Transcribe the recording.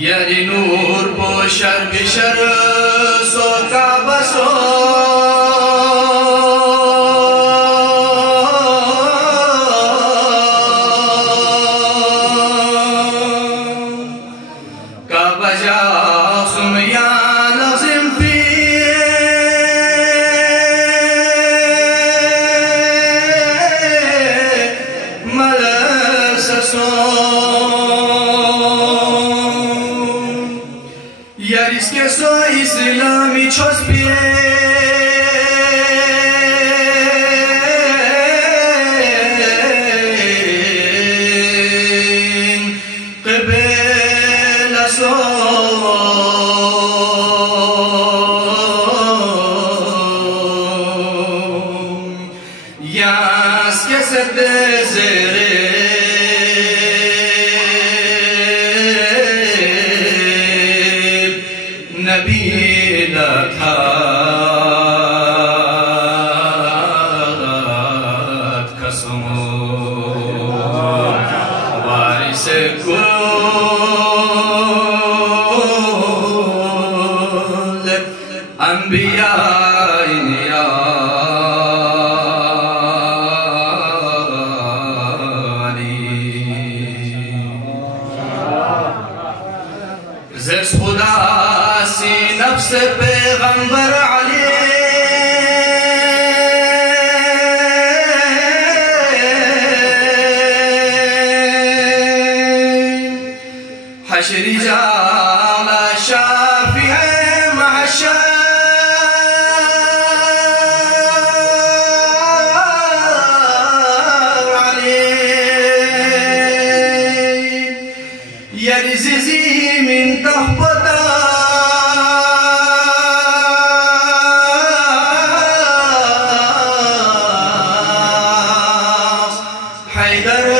یاری نور پوشر بشر سوکا بسو کا بجا سمیان لازم فی ملسسو یاریس که سو اسلامی چوز بین قبل سو یاس که سد زره نبی لطات قسمو وارث کل انبیاء زرس خدا سی نفس پیغمبر علی حشری جام شافی محشر علی یرززی من تحبتا حیدر